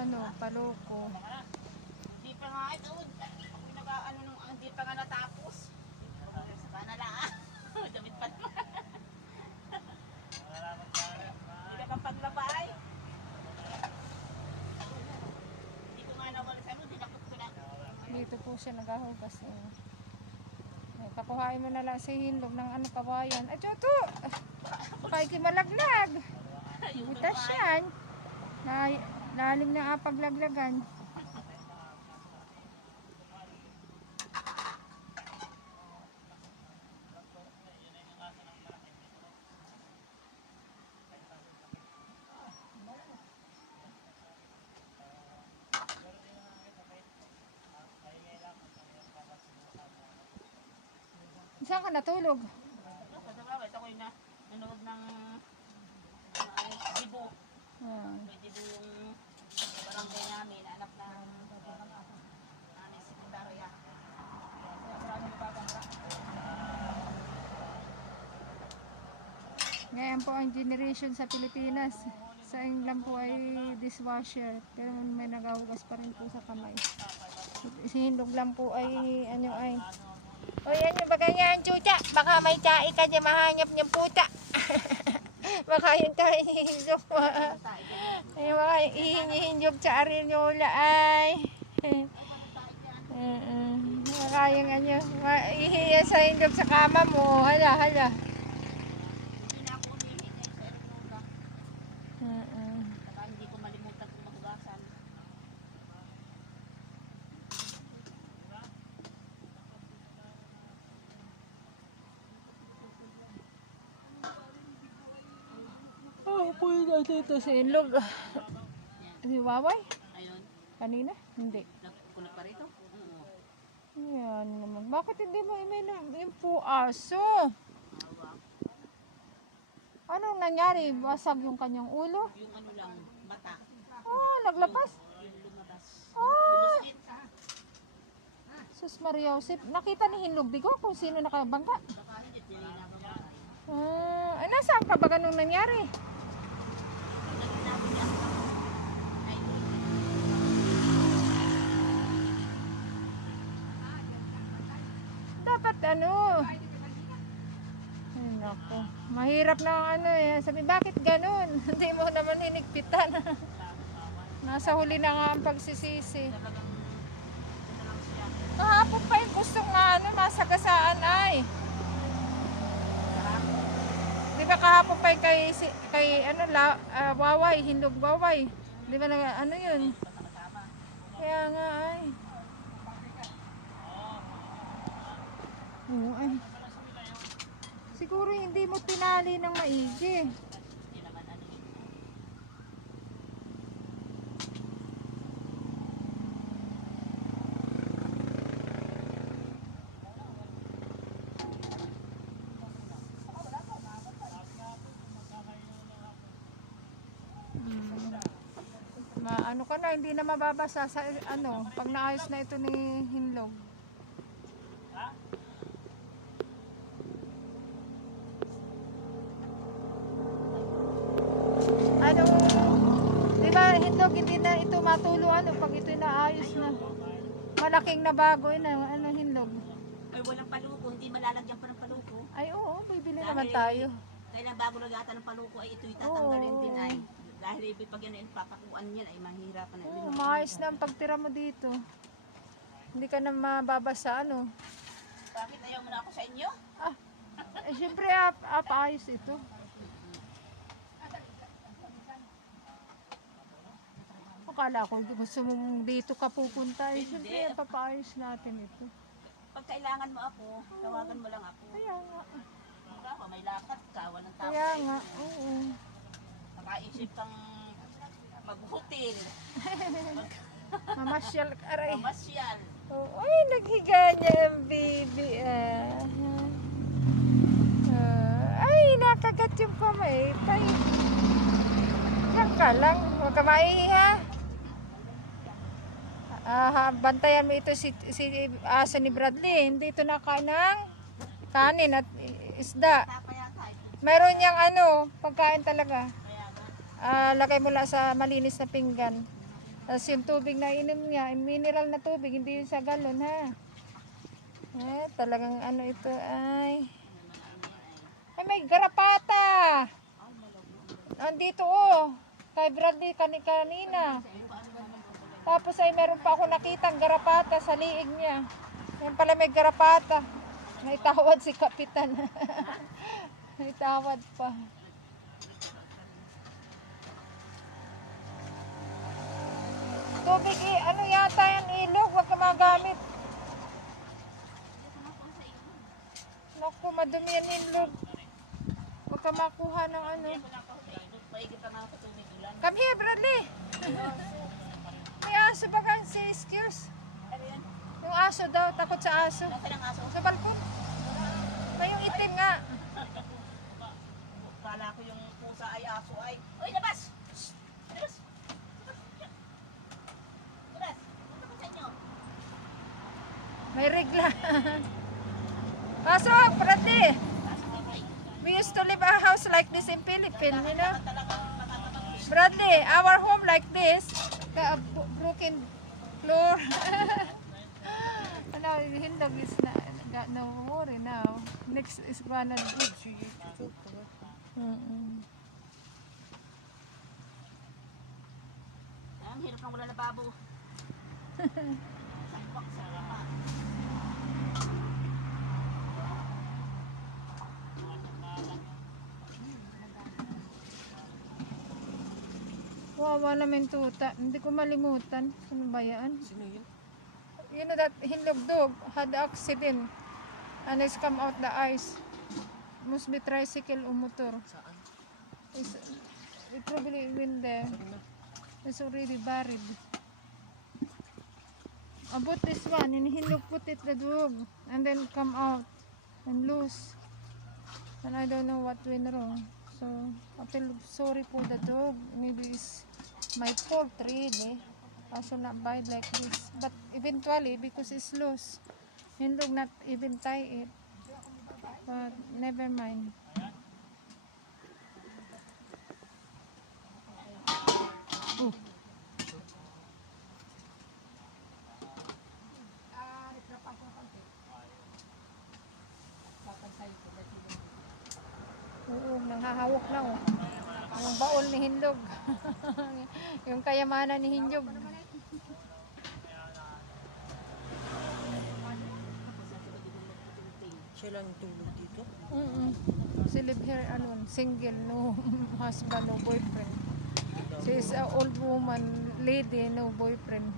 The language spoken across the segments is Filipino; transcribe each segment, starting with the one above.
ano, paloko. Di pa nga ito. Ako yung nag-ano nung hindi pa nga natapos. Saka na lang ah. Damit pa naman. Hindi ka pang paglabay. Hindi ko nga nawala sa ano. Dinakot ko na. Dito po siya naghahugas. Eh. Pakuhain mo na lang si Hinlog ng ano kawayan. Ay, choto! Kay kimalaglag. Butas yan. Na, lalim na apaglaglagan. Saan ka natulog? Kasi nga, ito ko yung na, nanood ng ano, ay, dibo. Ah. Dibo yung barangay namin. Anak ng sekretarya. Maraming babangga. Ngayon po ang generation sa Pilipinas. Sa England po ay dishwasher. Pero may nagahugas pa rin po sa kamay. Si Hindog lang po ay ano ay O yan yung bagay yan, chucha. Baka may tsae ka niya mahangap niyang puta. baka yung tayo ni Hindog. ay baka yung ihinihindog sa Arinola ay. Mm-mm. Baka yung ano, ma- ihiya sa Hindog sa kama mo. Hala, hala. Hindi na ako umihingi sa Ernola. Mm-mm. Saka hindi ko malimutan kung mahugasan. Oh, puyo na dito si Inlog. Si Waway? Ayun. Kanina? Hindi. Nagkukulat pa rito? Oo. Yan naman. Bakit hindi mo iminom yung puaso? Anong nangyari? Basag yung kanyang ulo? Yung ano lang, mata. Oh, naglapas. Yung lumabas. Ah, sus Maria Josep. Nakita ni Hinlog Digo kung sino nakabangga. Ah, ay, nasaan ka ba ganun nangyari? Dapat ano? Ay, nako. Mahirap na ano eh. Sabi, bakit ganun? Hindi mo naman hinigpitan. Nasa huli na nga ang pagsisisi. Kahapon pa yung gusto nga ano, masagasaan ay. Di ba kahapon pa yung kay, kay ano, la, ah, waway, hindog waway. Di ba ano yun? Kaya nga ay. Oo ay. Siguro hindi mo tinali ng maigi. Ma ano ka na, hindi na mababasa sa ano, pag naayos na ito ni Hinlog. Ano, di ba Hinlog, hindi na ito matulo ano, pag ito naayos na. Malaking na bago yun, ano, ano Hinlog. Ay, walang paluko. Hindi malalagyan pa ng paluko. Ay oo, bibili Dahil- naman tayo. Kailan bago nagata ng paluko ay ito'y tatanggalin din ay. Dahil ibig pag yan ay papakuan yan ay mahirapan na. Oo, maayos na ang pagtira mo dito. Hindi ka na mababasa ano. Bakit ayaw mo na ako sa inyo? Ah, eh, syempre, ap, apaayos ito. Akala ko gusto mong dito ka pupunta. Eh, syempre, papaayos natin ito. Pag kailangan mo ako, tawagan mo lang ako. Kaya nga. Halimbawa, may lakad ka, walang tao. Kaya nga, oo. Nakaisip kang mag-hotel, Mamasyal ka aray. mamasyal. Oh, ay, naghiga niya ang baby. Ah. Ah, ay, nakagat yung kamay. Tay. Diyan ka lang. Huwag ka maiha. Ah, bantayan mo ito si, si aso ni Bradley. Hindi ito nakain ng kanin at isda. Meron niyang ano, pagkain talaga. Ah, lagay mo lang sa malinis na pinggan. Tapos yung tubig na inom niya, mineral na tubig, hindi yung sa galon ha. Eh, talagang ano ito ay... Ay, may garapata! Andito oh. Kay Bradley kani kanina. Tapos ay meron pa ako nakitang garapata sa liig niya. Yan pala may garapata. May tawad si Kapitan. may tawad pa. Tubig, i- ano yata yan ilog, wag ka magamit. Naku, madumi yan ilog. Wag ka makuha ng ano. Come here, Bradley. Aso ba ka si Skills? Ano yan? Yung aso daw, takot sa aso. Nasaan ang aso? Sa balkon. May yung itim nga. Kala ko yung pusa ay aso ay. Uy, labas! Labas! Labas! Ko sa inyo. May regla. Pasok, kay. We used to live a house like this in Philippines, you know? Bradley, our home like this, broken floor. ano, hindog is na, got no worry now. Next is gonna be. Mm-mm. Ang hirap ng wala na babo. Sakpak sa rama. Wawa naman tuta. Hindi ko malimutan. Ano ba yan? Sino yun? You know that hindog dog had accident and it's come out the eyes. Must be tricycle o motor. Saan? It's, it probably went there. It's already buried. About this one, and hindog put it the dog and then come out and loose. And I don't know what went wrong. So, I feel sorry for the dog. Maybe it's my fault really. I should not buy like this. But eventually, because it's loose, hindog not even tie it. But never mind. Oh. Oo, nanghahawak na oh. Yung baon ni Hindog. yung kayamanan ni Hindog. Siya lang tulog dito. Mm Si live here alone, single, no husband, no boyfriend. She is an old woman, lady, no boyfriend.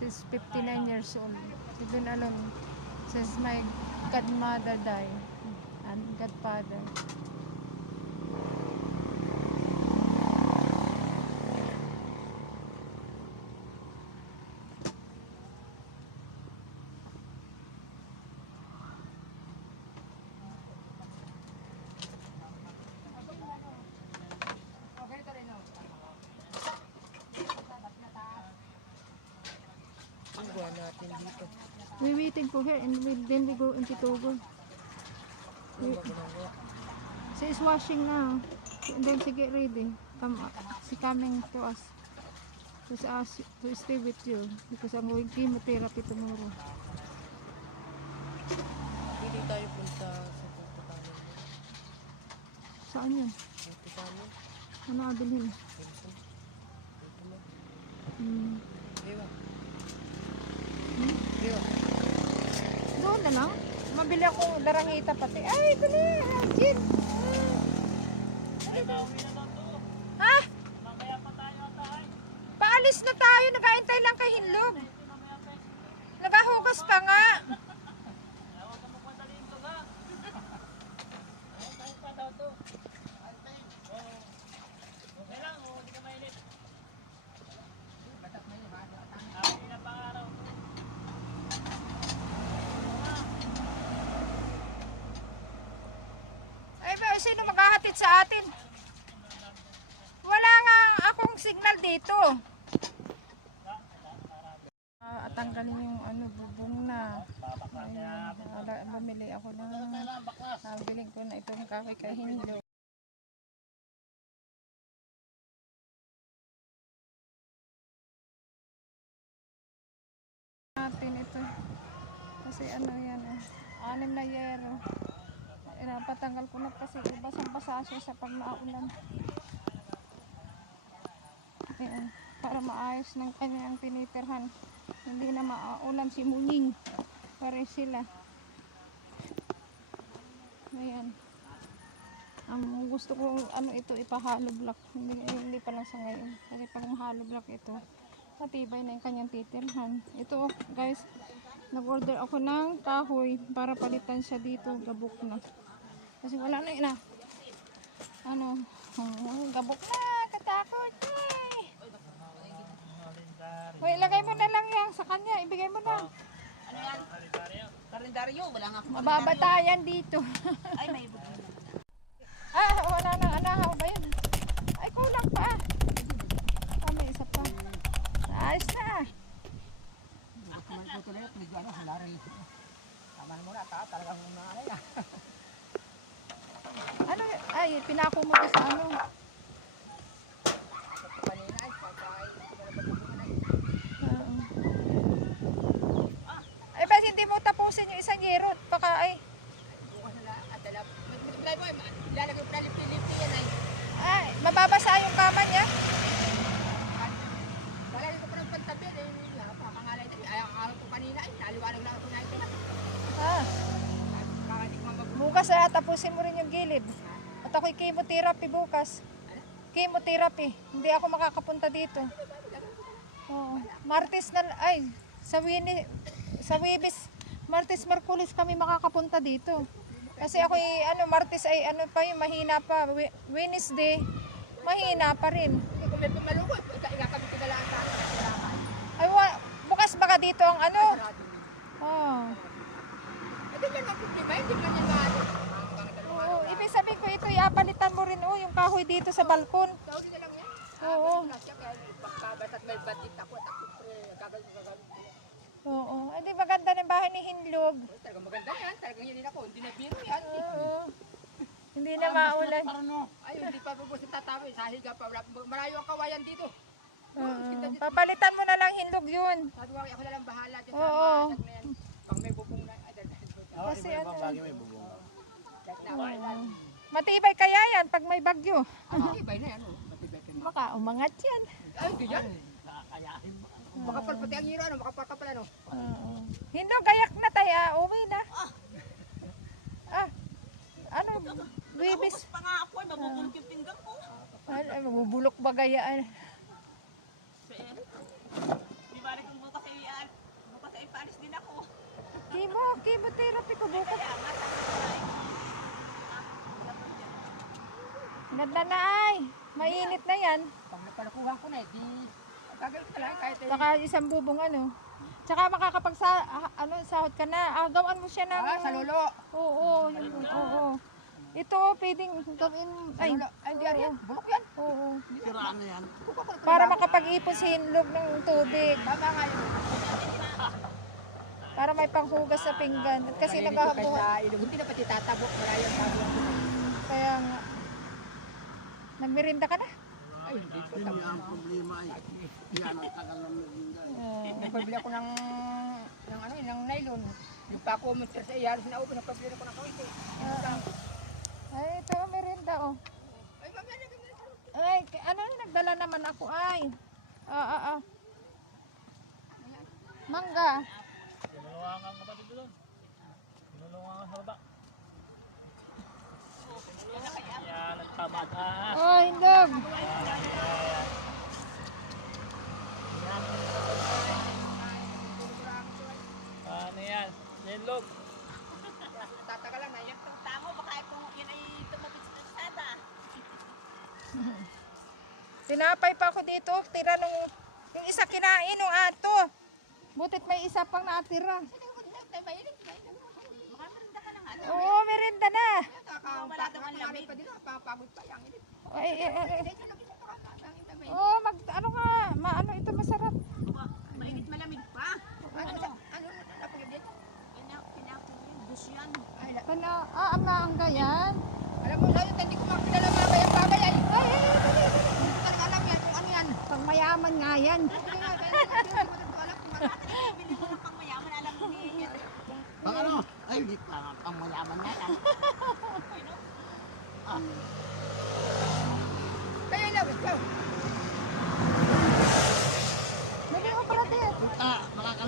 She's 59 years old. She's been alone since my godmother died and godfather. Natin dito. We waiting for her and we, then we go into Togo. Ginagawa? She is washing now. And then she get ready. Come, she coming to us. To us to stay with you because I'm going chemotherapy tomorrow. Hindi tayo punta sa Pagpatalan. Saan yun? Pagpatalan? Ano abilhin? Mo? Hmm. Doon na lang. Mabili ako darangita pati. Ay, ito na. Gin. Ha? Paalis na tayo. Nagaintay lang kay Hinlog. Nagahugas pa nga. malapit sa atin. Wala nga akong signal dito. Uh, at tanggalin yung ano, bubong na. Ayun, bumili ako ng nabiling ko na itong kahoy kahindo. natin ito kasi ano yan eh, anim na yero Pinapatanggal ko na kasi basang-basa siya sa pag maulan. Ayan, para maayos ng kanyang tinitirhan. Hindi na maulan si Muning. Pare sila. Ayan. Ang gusto ko ano ito ipahalo block. Hindi, hindi pa lang sa ngayon. Kasi pag mahalo block ito, matibay na yung kanyang titirhan. Ito guys, nag-order ako ng kahoy para palitan siya dito. Gabok na. Kasi wala na yun ah. Ano, hmm, gabok na. Katakot. Yay! Wait, ilagay mo na lang yan sa kanya. Ibigay mo na. Ano yan? Kalendaryo. Wala nga akong Mababatayan dito. Ay, may ah, wala nang anahaw ba yun? Ay, kulang pa. Ah, may isa pa. Ayos na. Ano, ay, pinako mo to sa ano? Ah. Ay, ba't hindi mo tapusin yung isang yerot? Baka ay, Lalagay ko na lipi-lipi yan ay. ay, mababasa yung kama niya. Lalagay ko pa ng pantabi. Eh, nakapangalay na. Ay, ang araw ko kanina. Ay, naliwanag lang ako na ito. Ah, Baka di ko mag- bukas na tapusin mo rin yung gilid. At ako'y chemotherapy bukas. Chemotherapy. Hindi ako makakapunta dito. Oo. Martes na, ay, sa Wini, sa Wibis, Martes, Merkulis kami makakapunta dito. Kasi ako ano, Martes ay ano pa yung mahina pa. Wednesday, mahina pa rin. Ay, bukas baka dito ang ano. Oh. Oo, ibig sabihin ko ito, iapalitan mo rin oh, yung kahoy dito sa balkon. Tawag na lang yan. Oo. Kasya kaya pagkabat at may batit ako at ako pre. Gagawin ko gagawin ko. Oo. Hindi maganda ng bahay ni Hinlog. Oh, Talagang maganda yan. Talagang yan ako. Hindi na biro yan. Oo. Hindi na maulan. Ay, hindi pa po si tatawi. Sa higa pa. Malayo ang kawayan dito. Oo. Papalitan mo na lang Hinlog yun. Sabi ko, ako na lang bahala dyan Oo. sa mga na yan. Pag may bubong na. Ay, dahil Kasi ano, na. oo. matibay kaya yan pag may bagyo. Ah, Matibay na yan. oh. Baka umangat yan. Ay, ganyan. Makapal pati ang hiro. Ano? Makapal ka pala. No? Oo. Hinlog, gayak na tayo. ah. Uwi na. Ah. Ano? Bibis. Pa nga ako. Mabubulok yung pinggang ko. Ay, ay, mabubulok ba gayaan? Di ba rin kung bukas ay, ah, bukas ay paalis din ako. Chemo, chemotherapy ko bukas. Ganda na ay. Mainit na yan. pag napalakuhan ko na, eh, di gagawin ko lang kahit eh. Saka isang bubong ano. Tsaka makakapag sa, ah, ano, sahod ka na. Agawan mo siya ng... Ah, sa lolo. Oo, yung, oo. Ito, pwedeng gawin... Ay, Ay, hindi yan. Bulok yan. oo. Siraan na yan. Para makapag-ipon si Hinlog ng tubig. Tama nga yun. Para may panghugas sa pinggan. At kasi sa ilong. Hindi na pati tatabok. Wala yung tabok. Kaya nga. Nagmerinda ka na? Ay, hindi tabok. nga ang problema ay yan ang tagal ng naginggan. Oo. Nagpabili ako ng, ng ano, ng nylon. Yung pa ako monster sa iyalo, sinaupo, nagpabili ako ng kawite. Ay, ito, merinda, oh. Ay, mamaya na kami. Ay, ano, nagdala naman ako, ay. Ah, ah, ah. Mangga. Tinulungan ang kapatid ko doon. Tinulungan ang sa baba. Yan, nagtamad. Ah, Oh, Hindog. ano yan? Nilog. Tatagal lang na yan. Tamo, baka ito yun ay tumapit sa kalsada. Tinapay pa ako dito. Tira nung, yung isa kinain nung ato. Butit may isa pang natira. Oo, merinda na. Wala naman lamig. Pa din, napapagod pa yan. Ay, ay, ay,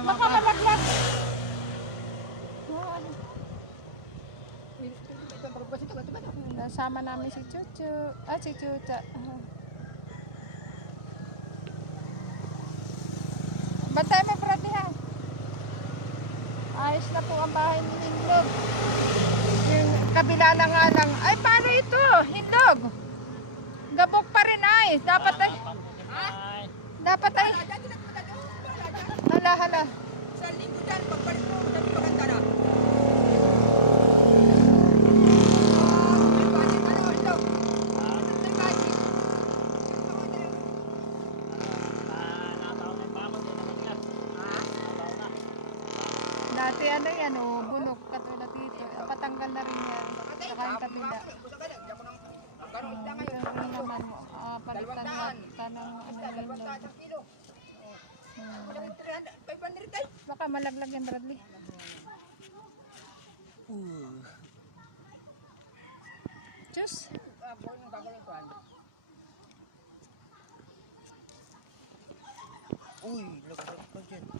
Baka malaglag. Nasama namin si Chuchu. Ah, si Chucha. Ba't tayo may pratihan? Ayos na po ang bahay ni Hindog. Yung kabila na nga lang. Ay, paano ito? Hindog. Gabok pa rin ay. Dapat ay... Ah, Dapat ay... malaglag yan Bradley. Uh. Diyos. Uy, laglag pa dyan.